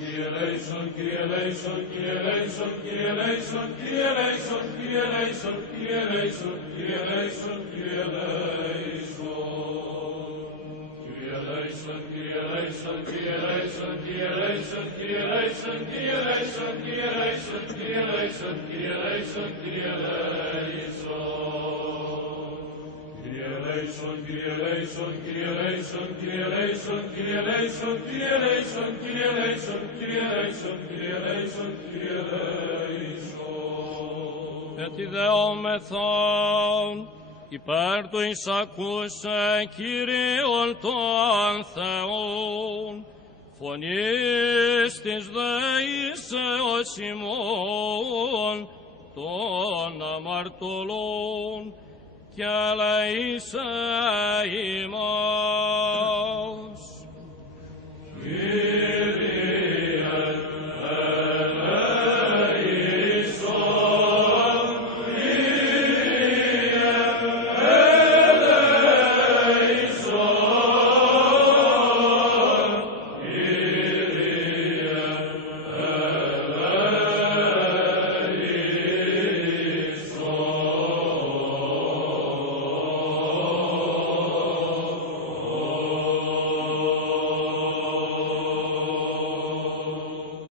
eleison, Kyrie eleison, Kyrie eleison, Kyrie eleison, Kyrie eleison, Kyrie eleison, Kyrie eleison, Kyrie eleison, Kyrie eleison. Kyrie eleison, Kyrie eleison, Kyrie eleison, Kyrie eleison, Kyrie eleison, Kyrie eleison, Kyrie eleison, Kyrie eleison, Kyrie eleison, Kyrie eleison. Kyrie eleison, Kyrie eleison, Kyrie eleison, Kyrie eleison, Kyrie eleison, Kyrie eleison, Kyrie eleison, Kyrie eleison, Kyrie eleison, Kyrie eleison. Ετιδεόμεθον υπέρ του εισακούσε Κύριον τον Θεόν, φωνής της δεήσεως ημών των αμαρτωλών, και ελεήσε ημάς.